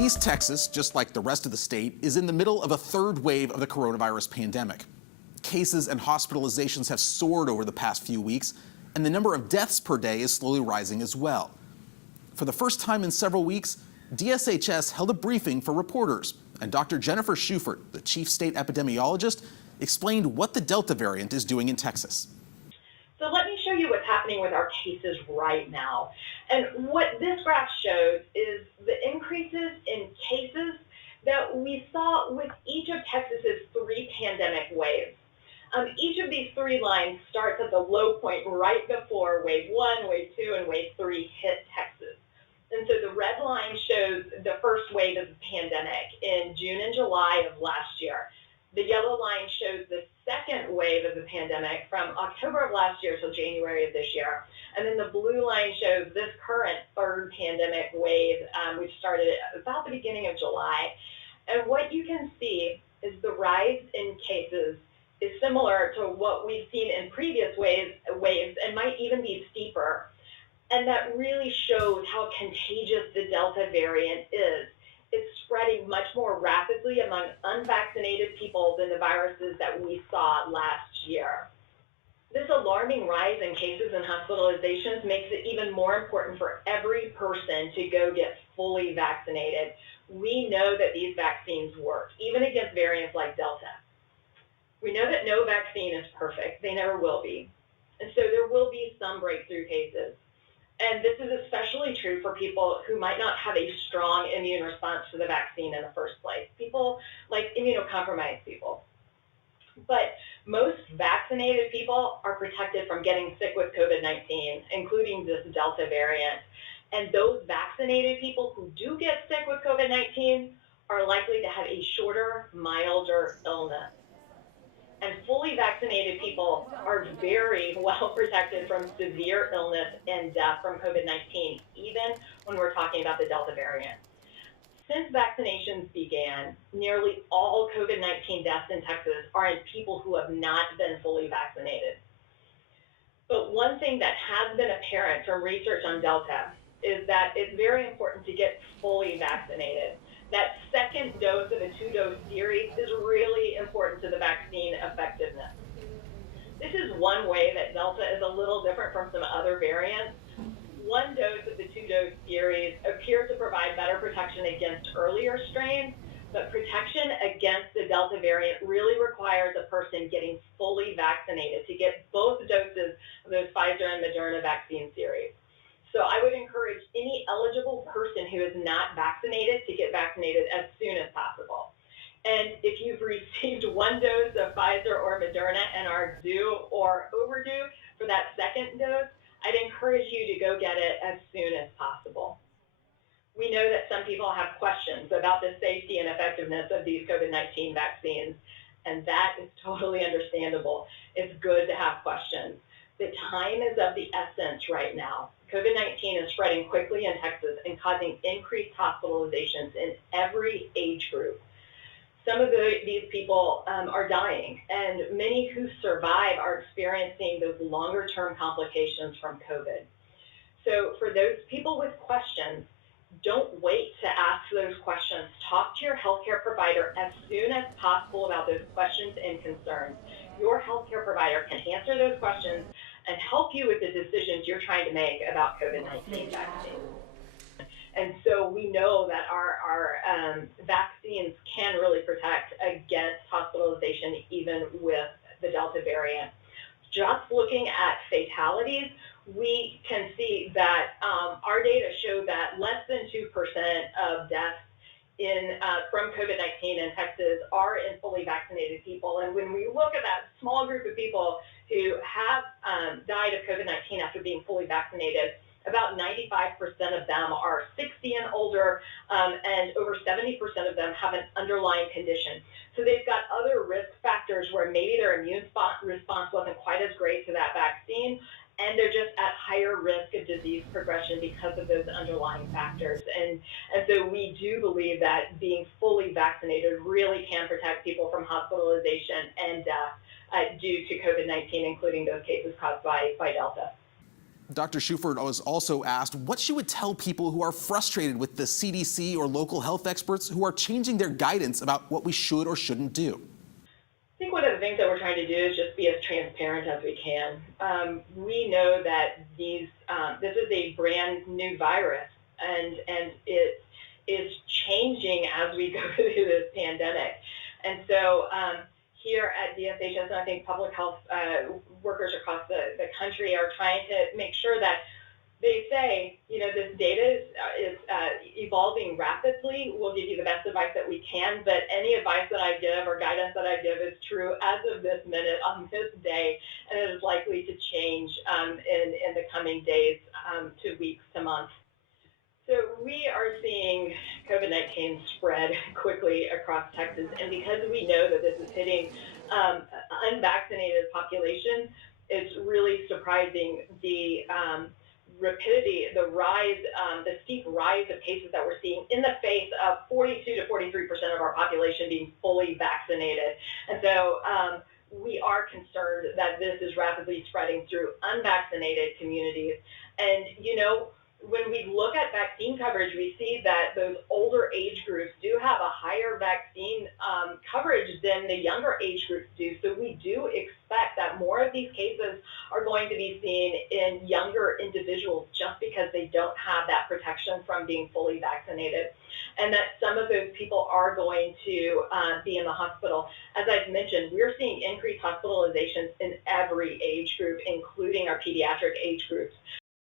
East Texas, just like the rest of the state, is in the middle of a third wave of the coronavirus pandemic. Cases and hospitalizations have soared over the past few weeks, and the number of deaths per day is slowly rising as well. For the first time in several weeks, DSHS held a briefing for reporters, and Dr. Jennifer Schufert, the chief state epidemiologist, explained what the Delta variant is doing in Texas. So let me show you what's happening with our cases right now. And what this graph shows is the increases in cases that we saw with each of Texas's three pandemic waves. Each of these three lines starts at the low point right before wave 1, wave 2, and wave 3 hit Texas. And so the red line shows the first wave of the pandemic in June and July of last year. The yellow line shows the second wave of the pandemic from October of last year till January of this year. And then the blue line shows this current third pandemic wave, which started at about the beginning of July. And what you can see is the rise in cases is similar to what we've seen in previous waves and might even be steeper. And that really shows how contagious the Delta variant is. It's spreading much more rapidly among unvaccinated people than the viruses that we saw last year. This alarming rise in cases and hospitalizations makes it even more important for every person to go get fully vaccinated. We know that these vaccines work, even against variants like Delta. We know that no vaccine is perfect. They never will be. And so there will be some breakthrough cases. And this is especially true for people who might not have a strong immune response to the vaccine in the first place, people like immunocompromised people. But most vaccinated people are protected from getting sick with COVID-19, including this Delta variant. And those vaccinated people who do get sick with COVID-19 are likely to have a shorter, milder illness. And fully vaccinated people are very well protected from severe illness and death from COVID-19, even when we're talking about the Delta variant. Since vaccinations began, nearly all COVID-19 deaths in Texas are in people who have not been fully vaccinated. But one thing that has been apparent from research on Delta is that it's very important to get fully vaccinated. That second dose of a two-dose series is really important to the vaccine effectiveness. This is one way that Delta is a little different from some other variants. One dose of the two-dose series appears to provide better protection against earlier strains, but protection against the Delta variant really requires a person getting fully vaccinated to get both doses of those Pfizer and Moderna vaccine series. So I would encourage any eligible person who is not vaccinated to get vaccinated as soon as possible. And if you've received one dose of Pfizer or Moderna and are due or overdue for that second dose, I'd encourage you to go get it as soon as possible. We know that some people have questions about the safety and effectiveness of these COVID-19 vaccines, and that is totally understandable. It's good to have questions. The time is of the essence right now. COVID-19 is spreading quickly in Texas and causing increased hospitalizations in every age group. Some of these people are dying, and many who survive are experiencing those longer-term complications from COVID. So for those people with questions, don't wait to ask those questions. Talk to your healthcare provider as soon as possible about those questions and concerns. Your healthcare provider can answer those questions and help you with the decisions you're trying to make about COVID-19 vaccines. And so we know that our vaccines can really protect against hospitalization even with the Delta variant. Just looking at fatalities, we can see that our data show that less than 2% of deaths from COVID-19 in Texas are in fully vaccinated people. And when we look at that small group of people who have died of COVID-19 after being fully vaccinated, about 95% of them are 60 and older, and over 70% of them have an underlying condition. So they've got other risk factors where maybe their immune response wasn't quite as great to that vaccine, and they're just at higher risk of disease progression because of those underlying factors. And so we do believe that being fully vaccinated really can protect people from hospitalization and death due to COVID-19, including those cases caused by Delta. Dr. Schuford was also asked what she would tell people who are frustrated with the CDC or local health experts who are changing their guidance about what we should or shouldn't do. I think one of the things that we're trying to do is just be as transparent as we can. We know that this is a brand new virus, and it is changing as we go through this pandemic. And so here at DSHS, and I think public health workers across the country are trying to make sure that they say, this data is evolving rapidly. We'll give you the best advice that we can, but any advice that I give or guidance that I give is true as of this minute on this day, and it is likely to change in the coming days to weeks to months. So we are seeing COVID-19 spread quickly across Texas, and because we know that this is hitting unvaccinated population, it's really surprising the rapidity, the rise, the steep rise of cases that we're seeing in the face of 42 to 43% of our population being fully vaccinated. And so we are concerned that this is rapidly spreading through unvaccinated communities. And, when we look at vaccine coverage, we see that those older age groups do have a higher vaccine coverage than the younger age groups do. So we do expect that more of these cases are going to be seen in younger individuals just because they don't have that protection from being fully vaccinated. And that some of those people are going to be in the hospital. As I've mentioned, we're seeing increased hospitalizations in every age group, including our pediatric age groups.